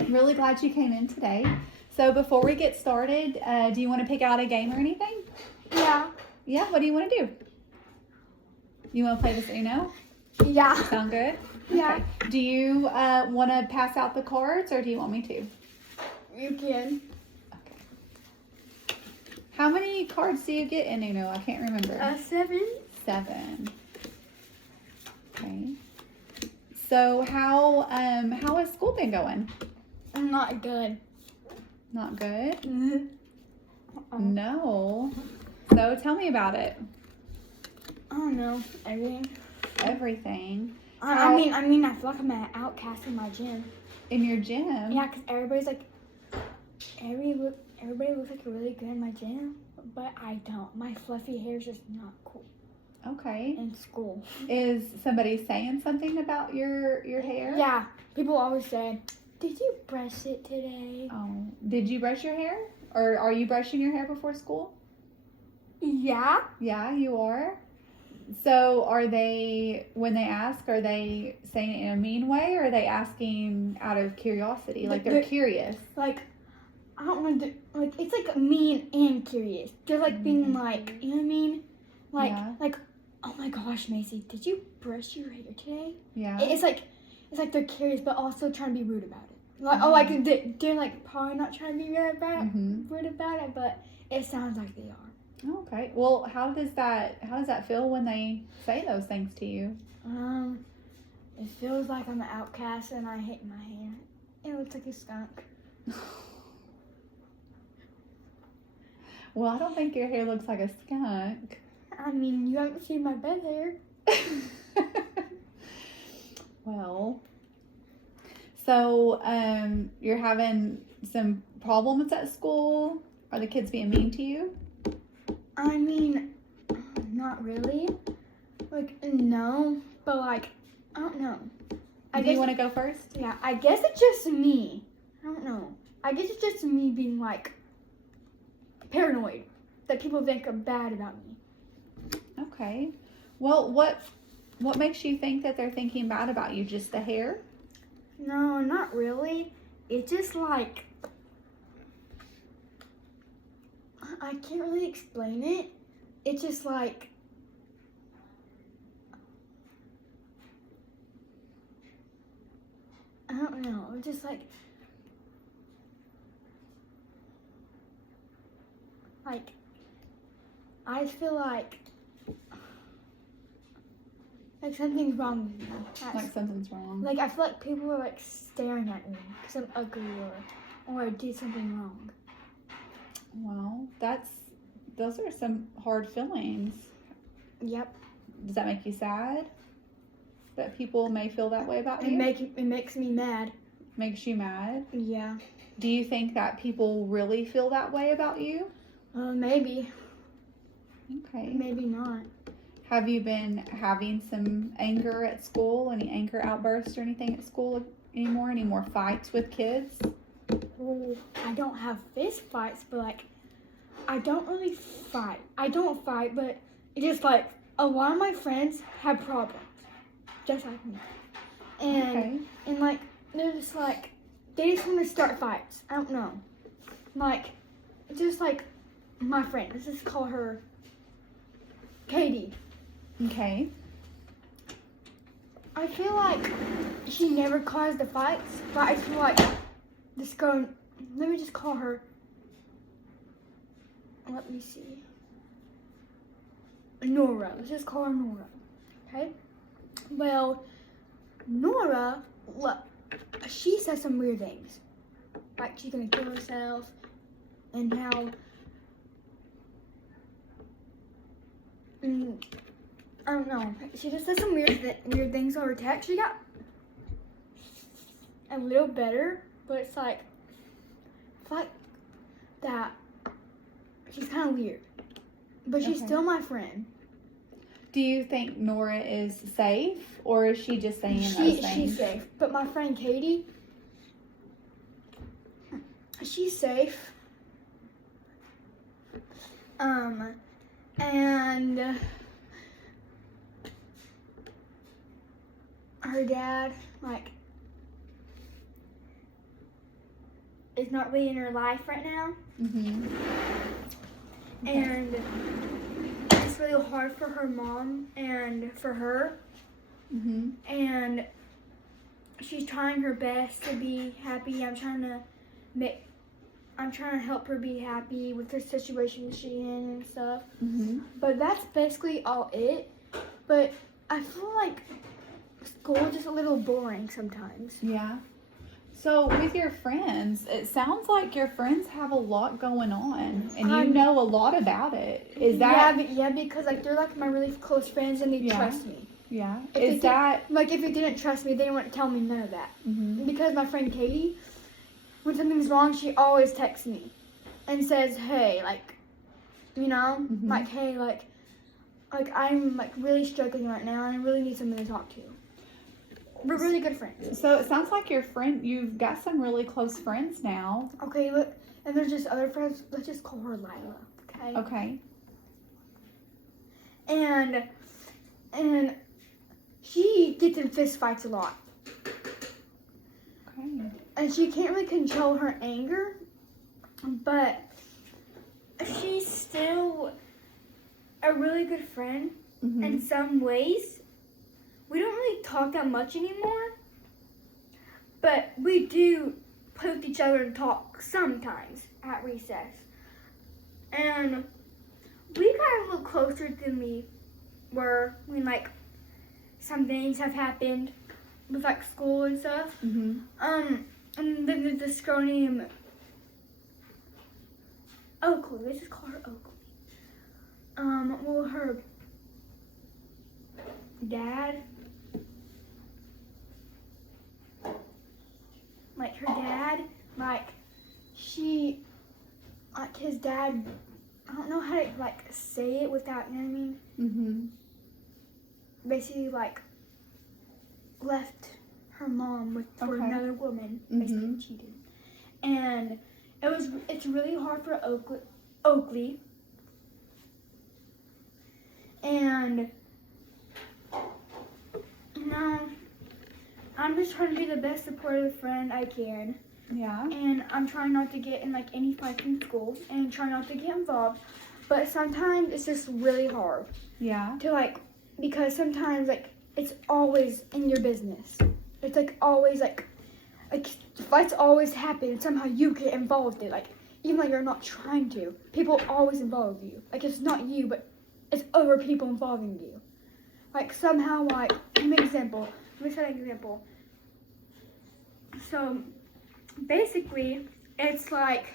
I'm really glad you came in today. So before we get started, do you want to pick out a game or anything? Yeah. Yeah, what do you want to do? You want to play this Uno? Yeah. Sound good? Yeah. Okay. Do you want to pass out the cards or do you want me to? You can. Okay. How many cards do you get in Uno? I can't remember. 7. 7. Okay. So how has school been going? Not good. Not good? Uh-uh. No. So tell me about it. I don't know. Everything. Everything. I mean, I feel like I'm an outcast in my gym. In your gym? Yeah, because everybody's like, everybody looks like really good in my gym, but I don't. My fluffy hair is just not cool Okay. in school. Is somebody saying something about your hair? Yeah, people always say, "Did you brush it today?" Oh, did you brush your hair? Or are you brushing your hair before school? Yeah. Yeah, you are. So are they, when they ask, are they saying it in a mean way or are they asking out of curiosity? Like they're curious. Like, I don't want to, like, it's like mean and curious. They're like being like, you know what I mean? Like, Yeah. like, oh my gosh, Macy, did you brush your hair today? Yeah. It's like they're curious, but also trying to be rude about it. Like, oh, like they're like probably not trying to be rude about it, but it sounds like they are. Okay. Well, how does that feel when they say those things to you? It feels like I'm an outcast and I hate my hair. It looks like a skunk. Well, I don't think your hair looks like a skunk. I mean, you haven't seen my bed hair. Well, so you're having some problems at school? Are the kids being mean to you? I mean, not really. Like, no, but like, I don't know. Do you want to go first? Yeah, I guess it's just me. I don't know. I guess it's just me being like paranoid that people think are bad about me. Okay. Well, what makes you think that they're thinking bad about you? Just the hair? No, not really. It's just like, I can't really explain it. It's just like, I don't know. It's just like I feel like something's wrong with me. Like something's wrong. Like I feel like people are like staring at me because I'm ugly or I did something wrong. Well, those are some hard feelings. Yep. Does that make you sad? That people may feel that way about you? It makes me mad. Makes you mad? Yeah. Do you think that people really feel that way about you? Maybe. Okay. Maybe not. Have you been having some anger at school? Any anger outbursts or anything at school anymore? Any more fights with kids? Well, I don't have fist fights, but like, I don't really fight. I don't fight, but it's just like a lot of my friends have problems, just like me. And like they're just like they just want to start fights. I don't know. Like, just like my friend. Let's just call her Katie. Okay. I feel like she never caused the fights, but I feel like this girl. Let me just call her. Let me see. Nora. Let's just call her Nora. Okay? Well, Nora, look, she says some weird things. Like she's gonna kill herself and how I don't know. She just said some weird things over text. She got a little better, but it's like that. She's kind of weird, but she's still my friend. Do you think Nora is safe, or is she just saying those things? She's safe, but my friend Katie, she's safe. And her dad, like, is not really in her life right now. Mhm. Okay. And it's really hard for her mom and for her. Mhm. And she's trying her best to be happy. I'm trying to help her be happy with the situation she's in and stuff. Mhm. But that's basically all it. But I feel like school is just a little boring sometimes. Yeah. So with your friends, it sounds like your friends have a lot going on, and you know a lot about it. Is that? Yeah, because like they're like my really close friends and they Yeah. trust me. Yeah. If Is that? like if they didn't trust me, they wouldn't tell me none of that. Mhm. Because my friend Katie, when something's wrong, she always texts me and says, "Hey, like, you know, Mhm. like, hey, like I'm like really struggling right now, and I really need someone to talk to." We're really good friends. So it sounds like you've got some really close friends now. Okay, look, and there's just other friends. Let's just call her Lila. Okay. Okay. And she gets in fist fights a lot. Okay. And she can't really control her anger, but she's still a really good friend Mhm. in some ways. We don't really talk that much anymore, but we do play with each other and talk sometimes at recess. And we got a little closer than we were when like some things have happened with like school and stuff. Mhm. And then there's this girl named Oakley. Let's just call her Oakley. Well, her dad, his dad, I don't know how to like say it without, you know what I mean? Mhm. Basically, like left her mom for Okay. another woman. Basically, Mhm. cheated, and it's really hard for Oakley, and you know, I'm just trying to be the best supportive friend I can. Yeah. And I'm trying not to get in like any fights in school and try not to get involved. But sometimes it's just really hard Yeah. to like, because sometimes like it's always in your business. It's like always like fights always happen and somehow you get involved in it. Like even though you're not trying to, people always involve you. Like it's not you, but it's other people involving you. Like somehow like, let me set an example. So basically, it's like,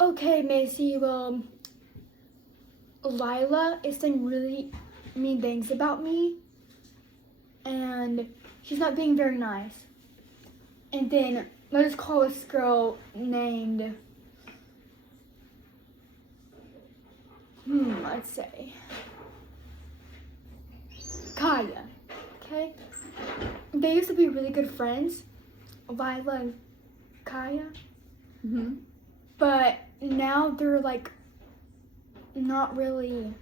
okay, Macy, well, Lila is saying really mean things about me, and she's not being very nice. And then let's call this girl named, let's say, Kaya, okay? They used to be really good friends, Lila and Kaya, Mhm. but now they're like not really,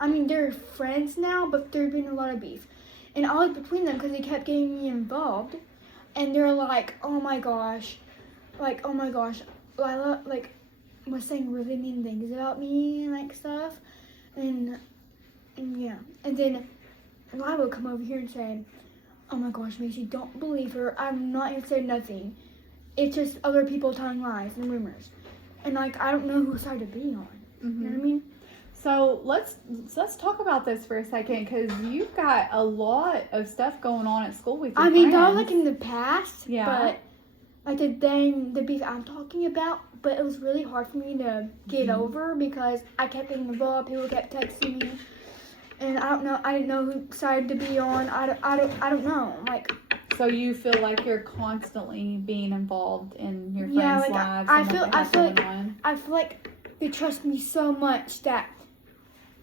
I mean they're friends now, but there's been a lot of beef. And I was between them because they kept getting me involved, and they're like, oh my gosh, Lila like was saying really mean things about me and like stuff, and yeah, and then Lila would come over here and say, oh my gosh, Macy, don't believe her. I'm not even saying nothing. It's just other people telling lies and rumors. And like, I don't know whose side to be on. You know what I mean? So let's talk about this for a second, because you've got a lot of stuff going on at school with your friends. that was like in the past. Yeah. But like the beef I'm talking about, but it was really hard for me to get over because I kept getting involved. People kept texting me. And I didn't know whose side to be on. I don't know. Like, so you feel like you're constantly being involved in your friends' Yeah, like, lives I and feel- what they I have feel going like- on? I feel like they trust me so much that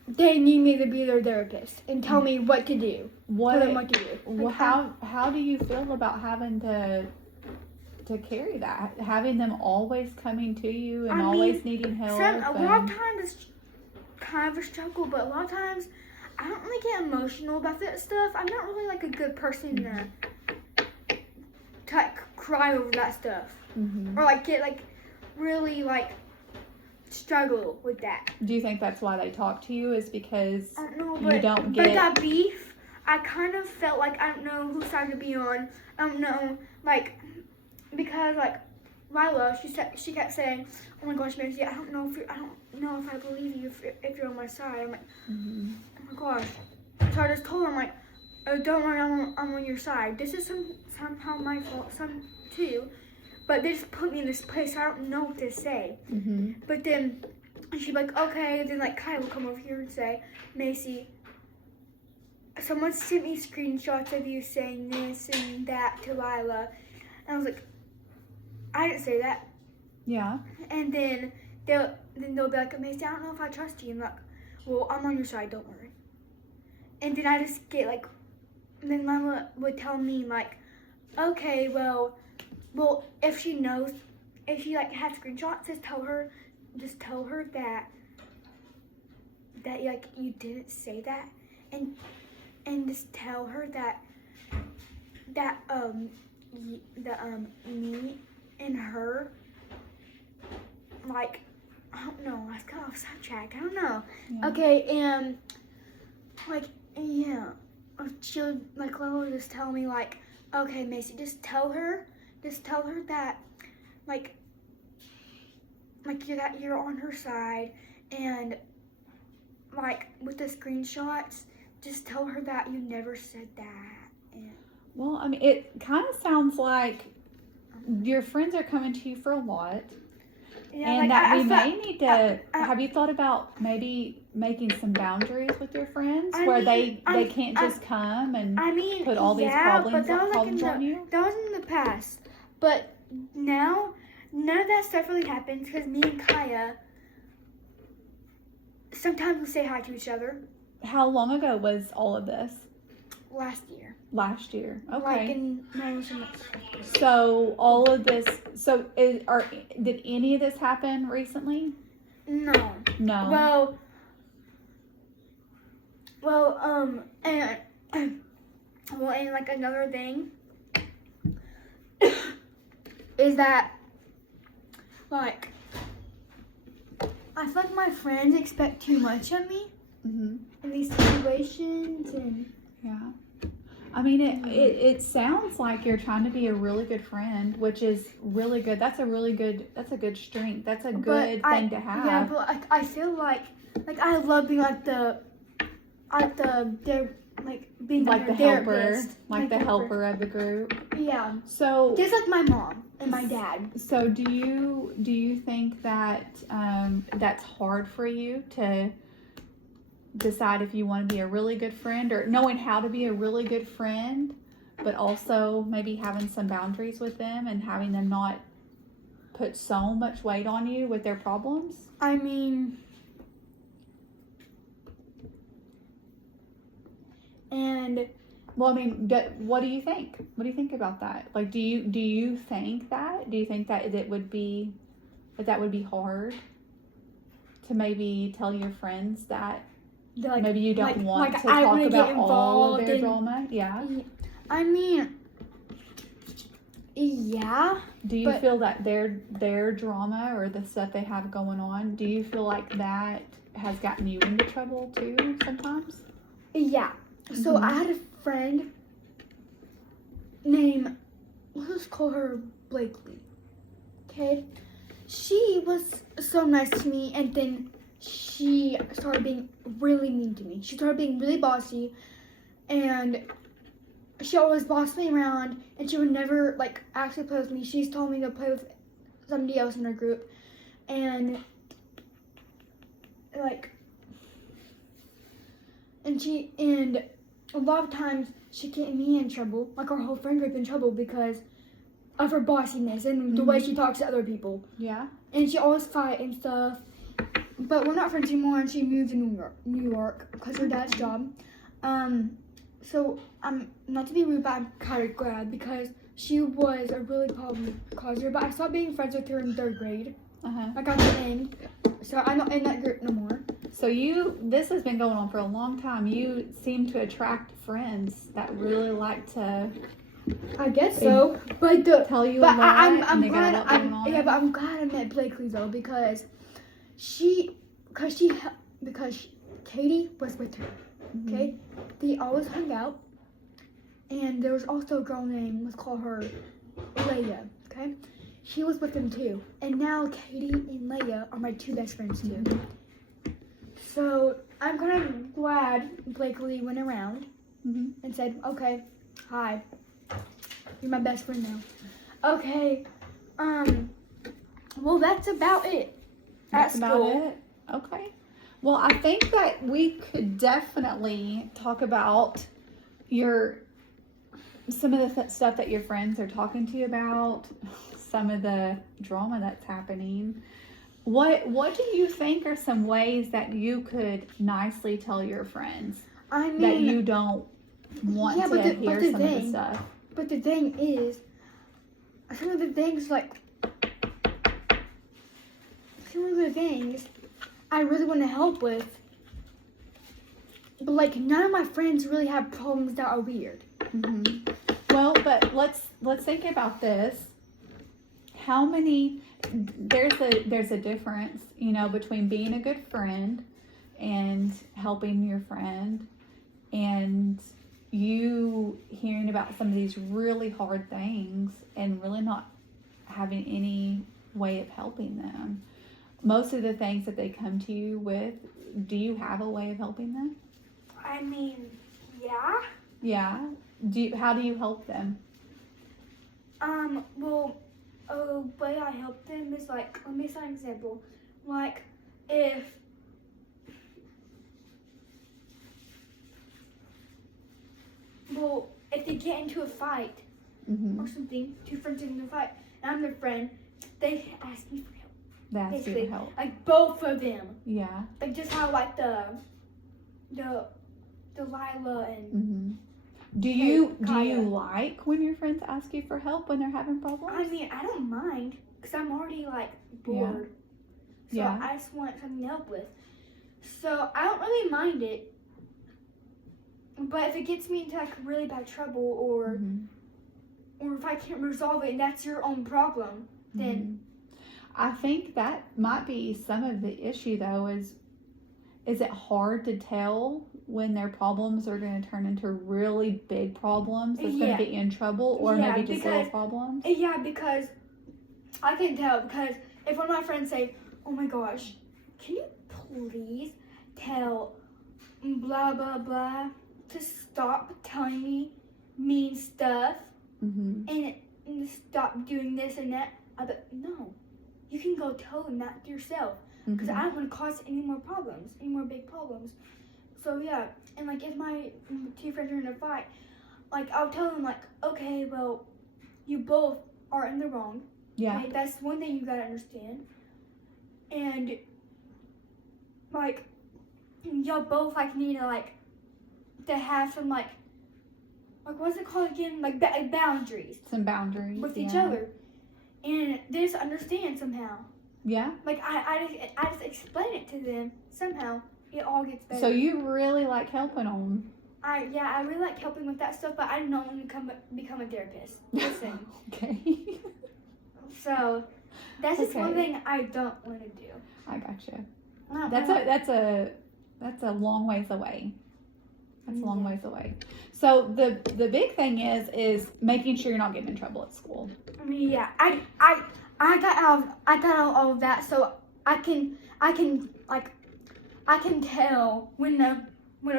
they need me to be their therapist and tell me what to do. Tell them what to do. Well, Like, how do you feel about having to carry that? Having them always coming to you and I mean, always needing help? a lot of times it's kind of a struggle, but a lot of times I don't really get emotional about that stuff. I'm not really like a good person to like cry over that stuff. Mm-hmm. Or like get like really like struggle with that. Do you think that's why they talk to you? Is because I don't know, you don't get but that beef, I kind of felt like I don't know whose side to be on. I don't know, like, because like Lila, she kept saying, "Oh my gosh, Macy, I don't know if I believe you if you're on my side." I'm like, mm-hmm. "Oh my gosh." So I just told her, I'm like, "Oh, don't worry, I'm on your side. This is somehow my fault, some too, but they just put me in this place. I don't know what to say." Mm-hmm. But then she'd be like, "Okay." Then like Kai will come over here and say, "Macy, someone sent me screenshots of you saying this and that to Lila," and I was like, "I didn't say that." Yeah. And then they'll be like, "Macy, I don't know if I trust you." And I'm like, "Well, I'm on your side. Don't worry." And then I just get like, and then Lila would tell me like, "Okay, well, if she knows, if she like has screenshots, just tell her that like you didn't say that, and just tell her that me and her, like, I don't know, let's go off subject, I don't know." Yeah. Okay, and like, yeah, she'll like Lila would just tell me like, "Okay, Macy, just tell her that like you're on her side, and like with the screenshots, just tell her that you never said that." And Well, I mean, it kind of sounds like your friends are coming to you for a lot, yeah, and like, that we I may need to. Have you thought about maybe making some boundaries with your friends I where mean, they can't just come and I mean, put all these yeah, problems but that was problems like on you? that was in the past. But now, none of that stuff really happens because me and Kaya sometimes we say hi to each other. How long ago was all of this? Last year. Last year. Okay. Like in my So all of this. So did any of this happen recently? No. No. And like another thing is that like I feel like my friends expect too much of me Mm-hmm. in these situations, and Yeah. I mean, it sounds like you're trying to be a really good friend, which is really good. That's a good strength. That's a good thing to have. Yeah, but I feel like I love being being Like the helper, like the helper of the group. Yeah. So Just like my mom and my dad. So do you think that that's hard for you to decide if you want to be a really good friend, or knowing how to be a really good friend, but also maybe having some boundaries with them and having them not put so much weight on you with their problems? I mean, and well, I mean, what do you think? What do you think about that? Like, do you think that? Do you think that it would be that would be hard to maybe tell your friends that like, maybe you don't want to I talk wanna about get all of their in, drama? Yeah. I mean, yeah. Do you feel that their drama or the stuff they have going on, do you feel like that has gotten you into trouble too sometimes? Yeah. So I had a friend named, let's just call her Blakely. Okay? She was so nice to me, and then she started being really mean to me. She started being really bossy, and she always bossed me around, and she would never like actually play with me. She's told me to play with somebody else in her group, and like, and a lot of times she get me in trouble, like our whole friend group in trouble, because of her bossiness and the way she talks to other people. Yeah. And she always fight and stuff. But we're not friends anymore, and she moved to New York because her dad's job. So I'm not to be rude, but I'm kind of glad because she was a really problem causer. But I stopped being friends with her in 3rd grade. I got to the end, so I'm not in that group no more. So this has been going on for a long time. You seem to attract friends that really like to I guess so. But the Tell you but a lot, I'm and they got glad a lot going on. but I'm glad I met Blakely though because because Katie was with her. Mhm. Okay, they always hung out, and there was also a girl named, let's call her Leia. Okay, she was with them too, and now Katie and Leia are my two best friends too. So I'm kind of glad Blakely went around Mhm. and said, "Okay, hi, you're my best friend now." Okay, well that's about it. That's at about school. it. Okay. Well, I think that we could definitely talk about some of the stuff that your friends are talking to you about, some of the drama that's happening. What do you think are some ways that you could nicely tell your friends I mean, that you don't want yeah, to but hear the some of the thing- stuff? But the thing is, some of the things I really want to help with, but like none of my friends really have problems that are weird. Hmm. Well, but let's think about this. How many? There's a difference, between being a good friend and helping your friend, and you hearing about some of these really hard things and really not having any way of helping them. Most of the things that they come to you with, do you have a way of helping them? I mean, yeah. Yeah. How do you help them? Well, a way I help them is let me set an example. Like, if they get into a fight Mm-hmm. or something, two friends get into a fight, and I'm their friend, they ask me for help. That's Basically, your help. like both of them. Yeah. Like just how the Delilah and Mm-hmm. Do Hey, you Kaya. like when your friends ask you for help when they're having problems? I mean, I don't mind because I'm already bored. So Yeah. I just want something to help with. So I don't really mind it. But if it gets me into really bad trouble Mhm. or if I can't resolve it and that's your own problem, then I think that might be some of the issue though is it hard to tell when their problems are going to turn into really big problems that's going Yeah. to get you in trouble, or Yeah, maybe just little because- problems? yeah, because I can tell because if one of my friends say, "Oh my gosh, can you please tell blah blah blah to stop telling me mean stuff Mm-hmm. and stop doing this and that?" I bet no, you can go tell them that yourself because I don't want to cause any more big problems. So yeah, and if my two friends are in a fight, I'll tell them okay, well, you both are in the wrong. Yeah. Okay, that's one thing you gotta understand. And y'all both need to have some what's it called again? Boundaries Some boundaries with yeah. each other, and they just understand somehow. Yeah. I just explain it to them somehow. It all gets better. So you really like helping them. I really like helping with that stuff, but I don't want to become a therapist. Listen. Okay. So that's just one Okay. thing I don't want to do. I gotcha. I That's a long ways away. That's a long Yeah. ways away. So the big thing is making sure you're not getting in trouble at school. I mean, yeah, I got all of that, so I can tell when a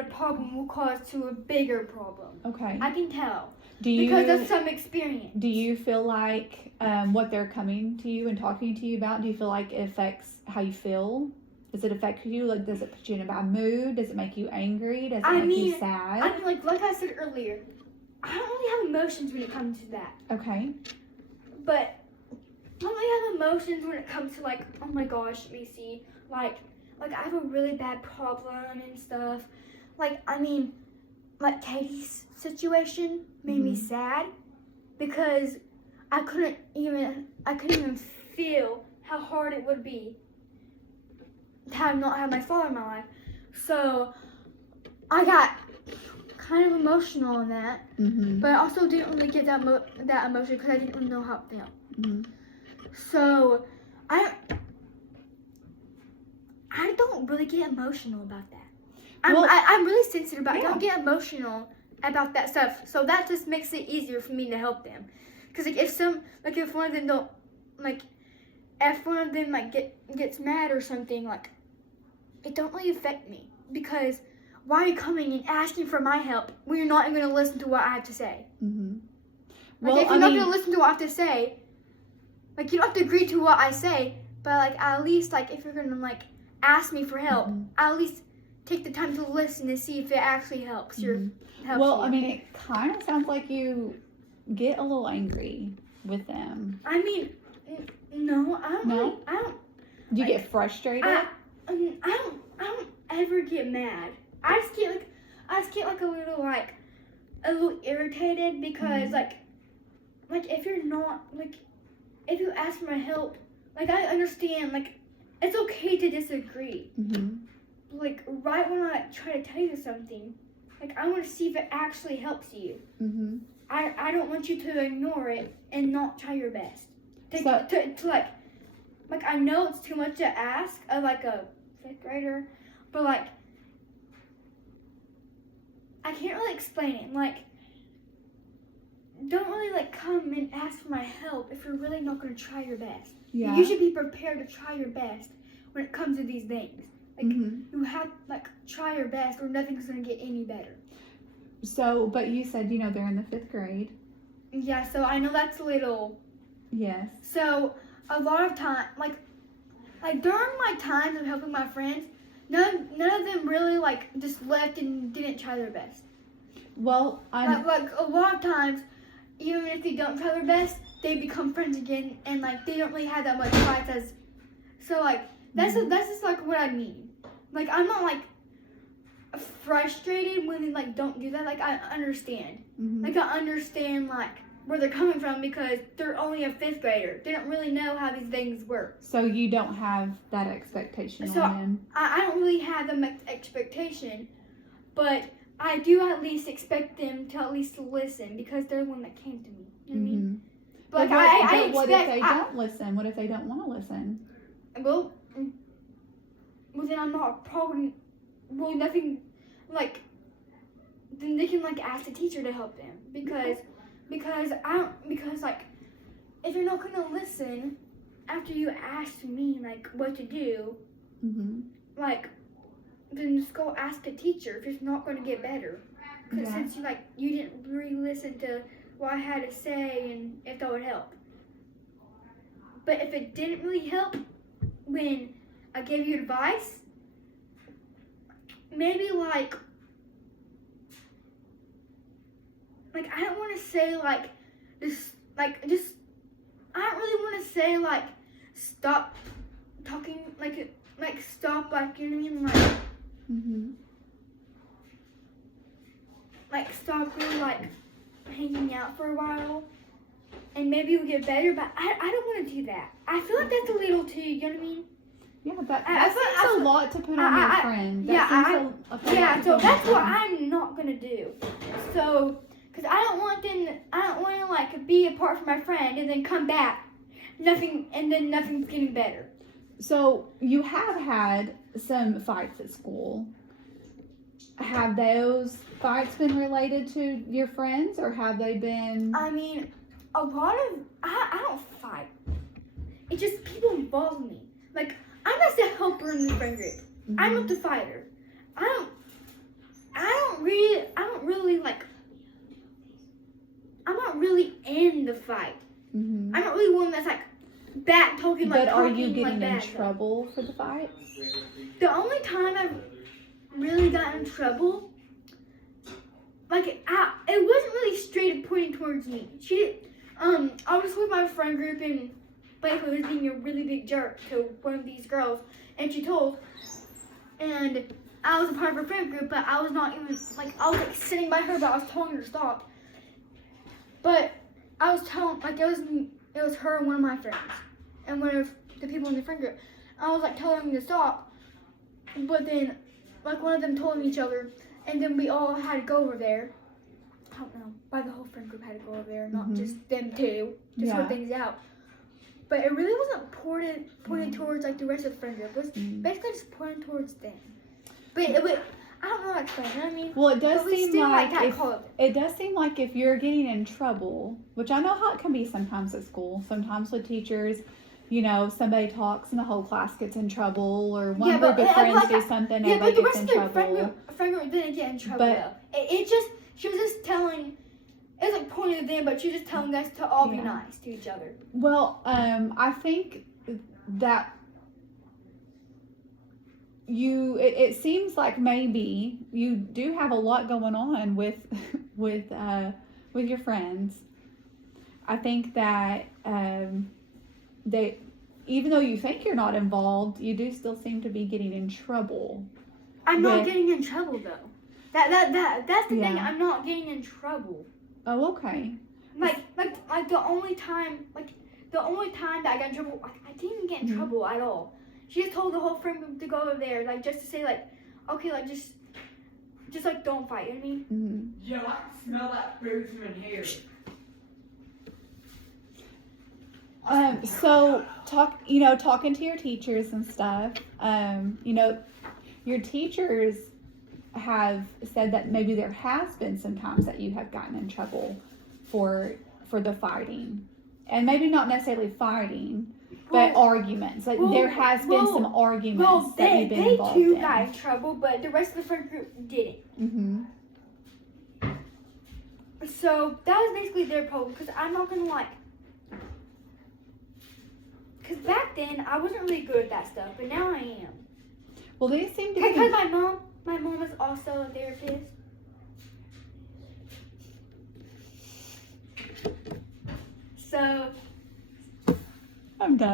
problem will cause to a bigger problem. Okay. I can tell Do because you of some experience. do you feel like what they're coming to you and talking to you about? Do you feel like it affects how you feel? Does it affect you? Does it put you in a bad mood? Does it make you angry? Does it make you sad? I mean, like I said earlier, I don't really have emotions when it comes to that. Okay. But I don't really have emotions when it comes to oh my gosh, let me see, I have a really bad problem and stuff. Katie's situation made me sad because I couldn't even feel how hard it would be to not have my father in my life. So I got kind of emotional on that, Mm-hmm. but I also didn't really get that that emotion because I didn't really know how it felt. Mm-hmm. So I don't really get emotional about that. I'm really sensitive about it. I Yeah. don't get emotional about that stuff. So that just makes it easier for me to help them. Because like if one of them don't like if one of them like gets mad or something, like it don't really affect me, because why are you coming and asking for my help when you're not even going to listen to what I have to say? Mm-hmm. Like, Well, if you're not going to listen to what I have to say, like, you don't have to agree to what I say, but, like, at least, like, if you're going to, like, ask me for help, Mhm. at least take the time to listen and see if it actually helps helps Well, you. I mean, it kind of sounds like you get a little angry with them. I mean, no, I don't No? really, I don't, Do you like, get frustrated? I don't ever get mad. I just get like a little irritated because Mhm. like if you're not like if you ask for my help, like I understand, like it's okay to disagree. Mm-hmm. Like right when I try to tell you something, like I want to see if it actually helps you. Mm-hmm. I don't want you to ignore it and not try your best. So- To like I know it's too much to ask of like a 5th grader, but like I can't really explain it. Like, don't really like come and ask for my help if you're really not going to try your best. Yeah. You should be prepared to try your best when it comes to these things. Like, Mm-hmm. you have like try your best, or nothing's going to get any better. So, but you said, they're in the 5th grade. Yeah, so I know that's a little. Yes. So a lot of time, like during my times of helping my friends, none of them really like just left and didn't try their best. Well, Like a lot of times, even if they don't try their best, they become friends again, and like they don't really have that much fights as. So like that's just like what I mean. Like I'm not like frustrated when they like don't do that. Like I understand. Mm-hmm. Like I understand like where they're coming from, because they're only a 5th grader. They don't really know how these things work. So you don't have that expectation So on them. I don't really have the expectation, but I do at least expect them to at least listen, because they're the one that came to me. You know what I mean? Mm-hmm. But But I what if expect. they don't listen? What if they don't want to listen? Well, then I'm not probably. Well, nothing. Like, then they can like ask the teacher to help them, because like if you're not gonna listen after you ask me like what to do, Mm-hmm. like then just go ask the teacher if it's not gonna get better. Because Yeah. since you didn't really listen to what I had to say and if that would help. But if it didn't really help when I gave you advice, maybe like I don't want to say just I don't really want to say stop talking stop, you know what I mean, Mm-hmm. Stop really hanging out for a while and maybe you'll get better, but I don't want to do that. I feel like that's a little too, you know what I mean? Yeah, that I seems a lot to put on your friend. That seems a lot yeah, to so put on that's your what friend. I'm not gonna do. So, cause I don't want to be apart from my friend and then come back, nothing's getting better. So you have had some fights at school. Have those fights been related to your friends, or have they been? I mean, a lot of I don't fight. It's just people involve me. Like I'm just a helper in the friend group. I'm not the fighter. I'm not really in the fight. Mm-hmm. I'm not really one that's bad talking But are you talking, getting in bad. trouble for the fights? The only time I've really gotten in trouble, it wasn't really straight pointing towards me. I was with my friend group and Blake was being a really big jerk to one of these girls, and she told, and I was a part of her friend group, but I was not even, I was sitting by her, but I was telling her to stop. But I was telling, it was her and one of my friends, and one of the people in the friend group. I was telling them to stop, but then one of them told each other, and then we all had to go over there. I don't know why the whole friend group had to go over there, not just them two, to sort things out. But it really wasn't pointed towards like the rest of the friend group. It was basically just pointed towards them. But I don't know how to explain it. I mean, well, it does seem like it does seem like if you're getting in trouble, which I know how it can be sometimes at school, sometimes with teachers, you know, somebody talks and the whole class gets in trouble, or one group of friends do something and everybody gets in trouble. Friend group didn't get in trouble. But she was just telling. It was like pointing at them, but she was just telling us to all be nice to each other. Well, I think that it seems like maybe you do have a lot going on with your friends. I think that they, even though you think you're not involved, you do still seem to be getting in trouble. I'm not getting in trouble though. That's the thing. I'm not getting in trouble. Oh, okay. Like the only time that I got in trouble, I didn't even get in trouble at all. She just told the whole friend group to go over there, like just to say like, okay, like just like don't fight. You know what I mean? Yo, I can smell that food from in here. So talking to your teachers and stuff, your teachers have said that maybe there has been some times that you have gotten in trouble for the fighting, and maybe not necessarily fighting, but arguments. Like there has been some arguments that you've been involved in. They too got in trouble, but the rest of the friend group didn't. Mm-hmm. So that was basically their problem, because I'm not gonna lie. Because back then I wasn't really good at that stuff, but now I am. Well, they seem to be. Because my mom is also a therapist. So I'm done.